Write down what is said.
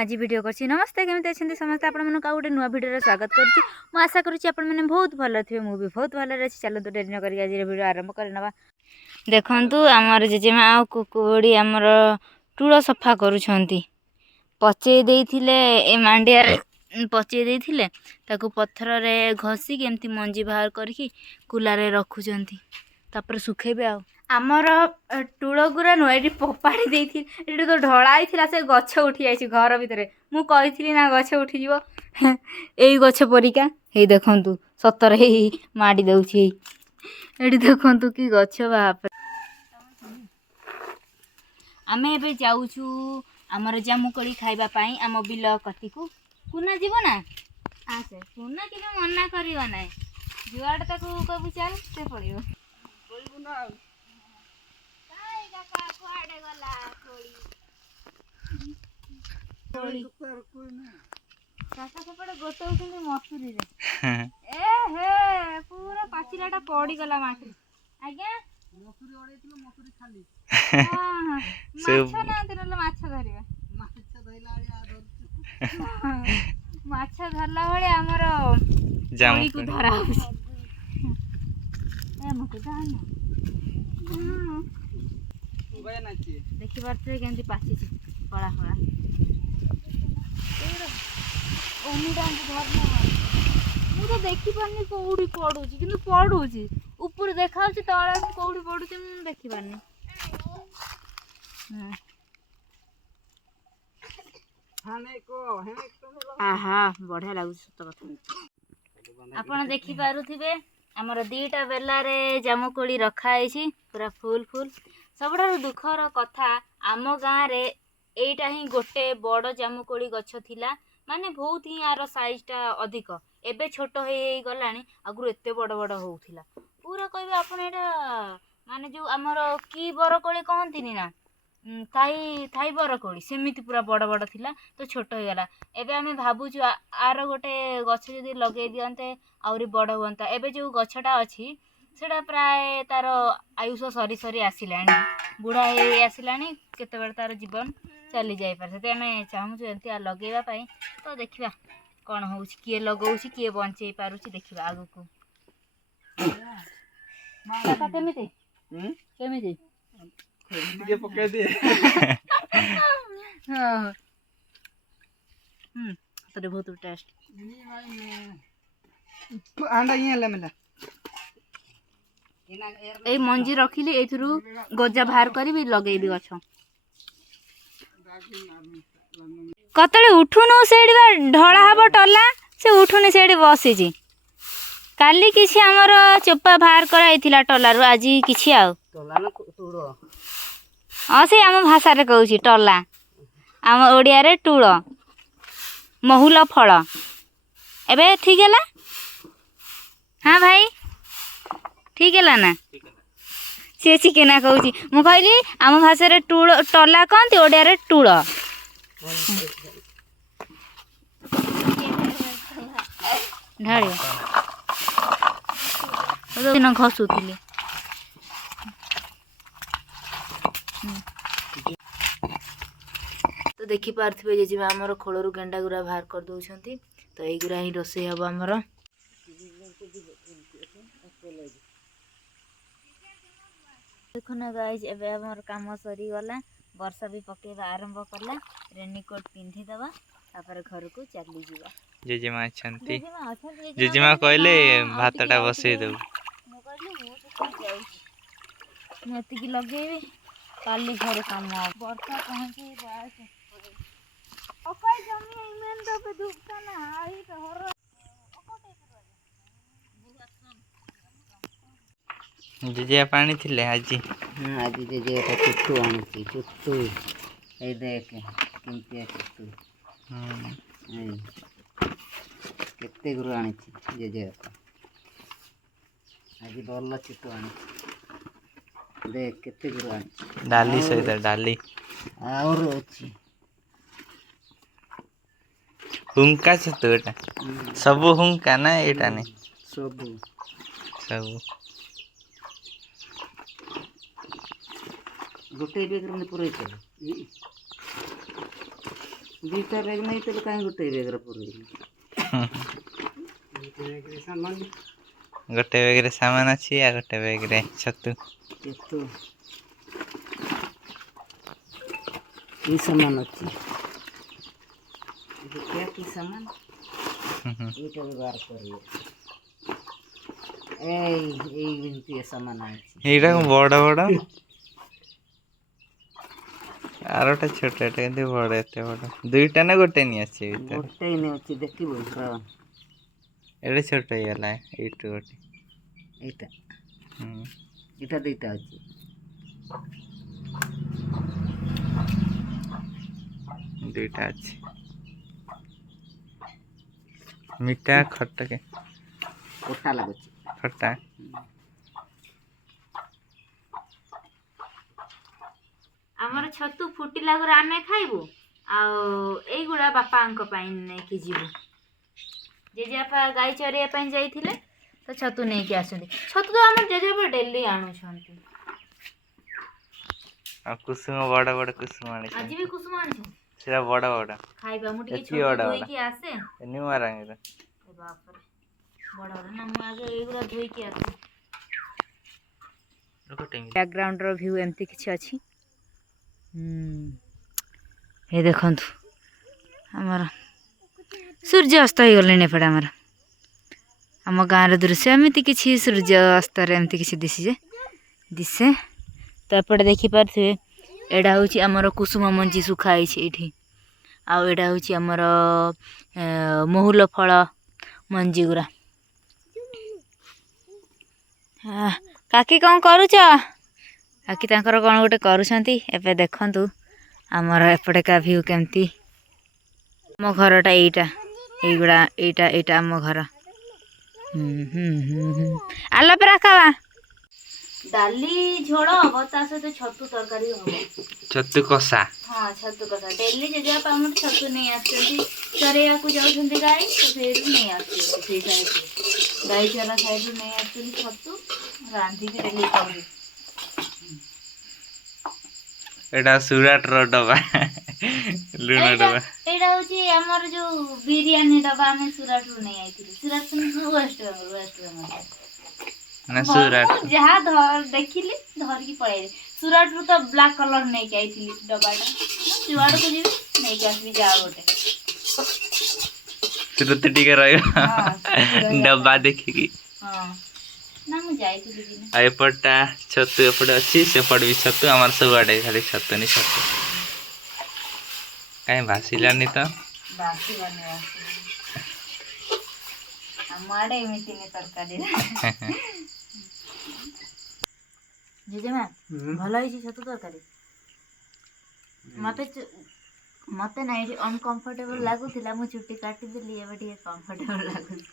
आज वीडियो कर नमस्ते केमी अच्छे समस्त आप गोटे नुआ भिडियो स्वागत करुच्ची आशा करुच्ची आपने बहुत भल थे मुझे बहुत भल अच्छी चलो तो डेरी नक आज भिडियो आरंभ करना देखु आमर जेजेमा कुकुड़ी आमर टूल सफा करुँच पचे ए मांडिया पचे ताकू पत्थर रे घषिक एमती मंजी बाहर करके कुलारे रखुंट तापर सुखेबे आमर टूल गुरा नुह ये फोपाड़ी देती तो ढलाई से गछ उठी जाइए घर भितर मुझे ना गछ उठीज यही गछ परिका हे देखु सतर ही माड़ी दौची ये देखु कि गछ बाप आम ए जाऊँ आमर जामुकोली खाइबापी आम बिल कति को कुना जीव ना आसे कुना कि मना करना जुआड़ तक कबू चल से पड़ो मसुरी पूरा पाचिलाटा पड़गला माटी आज्ञा माछ धरला भाई आमर को धरा देखी पारे केमती पाची कला कला मुझे देखी पारनी कौड़ी पड़ुची कि पड़ुची ऊपर देखा तले कौड़ी पड़ुची मुझे देखी पारनी आहा बढ़िया लगुच सत कथा आपन देखी पारुथिबे आमर दीटा बेलारे जामुकोली रखाई पूरा फुल फुल सबुठारु दुखर कथा आम गाँव रे एटा ही गोटे बड़ जामुकोली गछ थिला माने बहुत ही यार साइजटा अधिक एबे छोट हो गलानी आगु एते बड़ बड़ होउथिला पूरा कहबे आपन एटा माने जो आमर की बरकोली कहंतिनी ना थाई थाई बरकोली सेमिति पूरा बड़ बड़ थिला तो छोट हो गला एबे आमे भाबुछु आर गोटे गछ जदि लगे दियंते आउरी बड़ हुंता एबे जो गछटा अछि सेटा प्राय तार आयुष सरी सरी आसिलानी बुढ़ा हे आसिलानी केतेबेले तार जीवन चली जाई पारे से आमे चाहूछु एंती लगेबा पई तो देखिबा कौन होउछि किए लगौछि किए बंचेई पारुछि देखिबा आगु को माता केमिति केमिति ये पके दे हां तोरे बहुत टेस्ट आंडा ये ले मिला ए मंजी रखिली एथुरु गजा बाहर करी भी लगेबी गछ कतले उठुनु सेडा ढळा हबो टला से उठुनी सेडी बसिजी काली किछि हमर चोपा बाहर कराइथिला टलारु आजी किछि आ टला ना टूड़ो से आम भाषा रे कहूछि टला आम ओडिया रे टूळ महुल फल एबे ठीक हैला हाँ भाई ठीक है ना सी चिकेना कहूँ मु कहली आम भाषा रे टूल टला कहती ओडिया रे टूल ढाड़ी घसुली तो देखी पार्थिबे जेजेमा आमर खोलरू गेंडा गुरा बाहर कर दउछंती तो एई गुरा ही रोसे हबो आमर देखो ना गाइज एबे हमर काम सरी गला वर्षा भी पकेबा आरंभ करला रेनकोट पिंधि दबा तापर घर को चली जीवा जेजेमा अछंती जेजेमा कहले भातटा बसई दउ मो कहली मु तो जाउ मति की लगेबे काली घर काम वर्षा पहुंची बास ओकै जमी इमेन तो पे दुखता ना आई तो हर जेजे पानी थिले आज आज जे एटा चुट्टू आनी चुट्टू ए देख केमती चुट्टू केते गुरु आनी जे आज बल्ला चुट्टू आनी देख केते गुरु आनी डाली सहित डाली और अछि हुंका छतो एटा सब हुंका ना एटा ने सब सब गोटे बेगर में पूरे चले ଦୁଇଟା ବ୍ୟାଗ୍ ନେଇଥିଲେ କାହିଁ ଗୋଟେ ବ୍ୟାଗ୍ରେ ପୁରେଇଲି? ଗୋଟେ ବ୍ୟାଗରେ ସାମାନ ଅଛି ଆଉ ଗୋଟେ ବ୍ୟାଗରେ ଛତୁ। କେତେ କି ସାମାନ ଅଛି? ଦେଖିବା କି ସାମାନ ଏଇଟା ବି ବାହାର କରିବେ। ଏମିତି ସାମାନ ଅଛି। ଏଇଟା କଣ ବଡ଼ ବଡ଼? ଆରଟା ଛୋଟ ଏଟା କିନ୍ତୁ ବଡ଼ ଏତେ ବଡ଼। ଦୁଇଟା ନା ଗୋଟେ ନି ଅଛି ଭିତରେ? ଗୋଟେ ଅଛି ଦେଖିବୁ। ଏଇଟା ଛୋଟ ହେଇଗଲା ଏଇଠୁ ଗୋଟେ। ଏଇଟା ଏଇଟା ଦୁଇଟା ଅଛି। ଦୁଇଟା ଅଛି। ମିଠା ଖଟା କେ ଖଟା ଲାଗୁଛି। ଖଟା ଆମର ଛତୁ ଫୁଟିଲା ପରେ ଆମେ ଖାଇବୁ, ଆଉ ଏଇଗୁଡ଼ା ବାପାଙ୍କ ପାଇଁ ନେଇକି ଯିବୁ। ଜେଜେବାପା ଗାଈ ଚରିବା ପାଇଁ ଯାଇଥିଲେ ତ ଛତୁ ନେଇକି ଆସନ୍ତି। ଛତୁ ତ ଆମର ଜେଜେବାପା ଡେଲି ଆଣୁଛନ୍ତି। ଆଉ କୁସୁମ ବଡ଼ ବଡ଼ କୁସୁମ ଆଜି ବି ଆଣିଛନ୍ତି। କୁସୁମ ଆଣିଛନ୍ତି। ସେଟା ବଡ଼ ବଡ଼। ଖାଇବା ମୁଁ ଟିକେ ଏତିକି ଛତୁ ବଡ଼ ବଡ଼। ଧୋଇକି ଆସେ। ନୂଆ ରଙ୍ଗର। ବାପରେ ବଡ଼ ବଡ଼ ନା, ମୁଁ ଆଗେ ଏଇଗୁଡ଼ା ଧୋଇକି ଆସେ। ବ୍ୟାକଗ୍ରାଉଣ୍ଡର ଭ୍ୟୁ ଏମିତି କିଛି ଅଛି। ଏ ଦେଖନ୍ତୁ ଆମର ସୂର୍ଯ୍ୟ ଅସ୍ତ ହେଇଗଲେଣି ଏପଟେ। ଆମର ଆମ ଗାଁର ଦୃଶ୍ୟ ଏମିତି କିଛି ସୂର୍ଯ୍ୟ ଅସ୍ତରେ ଏମିତି କିଛି ଦିଶେ। ତ ଏପଟେ ଦେଖିପାରୁଥିବେ ଏଇଟା ହେଉଛି ଆମର କୁସୁମ ମଞ୍ଜି ଶୁଖା ହେଇଛି ଏଇଠି। ଆଉ ଏଇଟା ହେଉଛି ଆମର ମହୁଲ ଫଳ ମଞ୍ଜି ଗୁରା। କାକି କ'ଣ କରୁଛ? କାକି ତାଙ୍କର କ'ଣ ଗୋଟେ କରୁଛନ୍ତି। ଏବେ ଦେଖନ୍ତୁ ଆମର ଏପଟେକା ଭ୍ୟୁ କେମିତି। ଆମ ଘରଟା ଏଇଟା, ଏଇଟା ଆମ ଘର। ଆଲୋ ପରା ଖାବା। ଡାଲି ଝୋଳ ହବ, ତା ସହିତ ଛତୁ ତରକାରୀ ହବ। ଛତୁ କଷା। ହଁ, ଛତୁ କଷା। ଡେଲି ଜେଜେବାପା ଆମର ଛତୁ ନେଇ ଆସୁଛନ୍ତି। ଚରେଇବାକୁ ଯାଉଛନ୍ତି ଗାଈ, ତ ସେଇଠୁ ନେଇ ଆସୁଛନ୍ତି। ସେଇ ସାଇଡରୁ ଗାଈ ଚରା ସାଇଡରୁ ନେଇ ଆସୁଛନ୍ତି ଛତୁ, ରାନ୍ଧିକି ଡେଲି ଖାଉଛୁ। ଏଇଟା ସୁରାଟର ଡବା। ଲୁଣ ଡବା। ଏଇଟା ହେଉଛି ଆମର ଯୋଉ ବିରିୟାନୀ ଡବା। ଆମେ ସୁରାଟରୁ ନେଇ ଆଇଥିଲୁ। ସୁରାଟ ୱେଷ୍ଟବେଙ୍ଗଲ। ନା ସୁରାଟ। ମୁଁ ଯାହା ଦେଖିଲି ଧରିକି ପଳେଇଲି। ସୁରାଟରୁ ତ ବ୍ଲାକ୍ କଲର ନେଇକି ଆଇଥିଲି ଡବାଟା। ଯୁଆଡ଼କୁ ଯିବି ନେଇକି ଆସିବି ଯାହା ଗୋଟେ। ସ୍ମୃତି ଟିକେ ରହିବ ଡବା ଦେଖିକି। ହଁ, ନା ମୁଁ ଯାଇଥିଲି ଦିନେ। ଆଉ ଏପଟଟା ଛତୁ ଏପଟେ ଅଛି, ସେପଟେ ବି ଛତୁ। ଆମର ସବୁଆଡ଼େ ଖାଲି ଛତୁନି ଛତୁ। କାହିଁ ଭାସିଲାନି ତ? ବାସିବନି। ଆମ ଆଡ଼େ ଏମିତିନି ତରକାରୀ। ଜେଜେମା ଭଲ ହେଇଛି ଛତୁ ତରକାରୀ? ମତେ ନା ଏଠି ଅନକମ୍ଫର୍ଟେବଲ ଲାଗୁଥିଲା। ମୁଁ ଚୁଟି କାଟିଦେଲି, ଏବେ ଟିକେ କମ୍ଫର୍ଟେବଲ ଲାଗୁଛି।